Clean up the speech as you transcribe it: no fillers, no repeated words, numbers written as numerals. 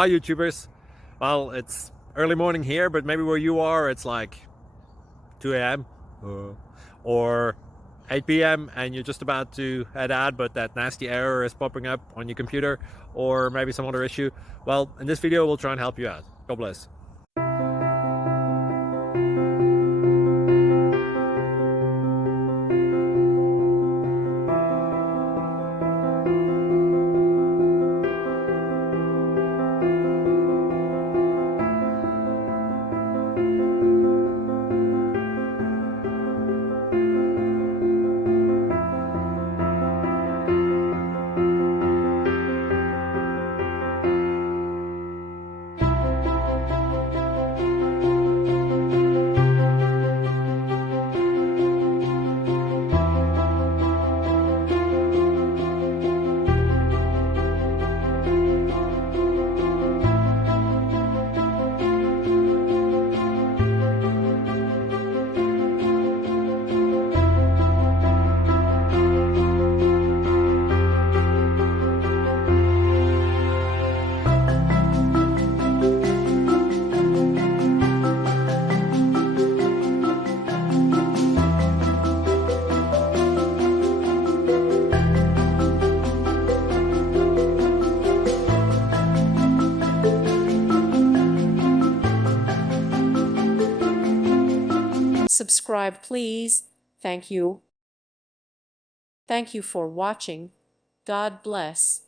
Hi YouTubers. Well, it's early morning here, but maybe where you are it's like 2 a.m. or 8 p.m. and you're just about to head out, but that nasty error is popping up on your computer, or maybe some other issue. Well, in this video we'll try and help you out. God bless. Subscribe, please. Thank you. Thank you for watching. God bless.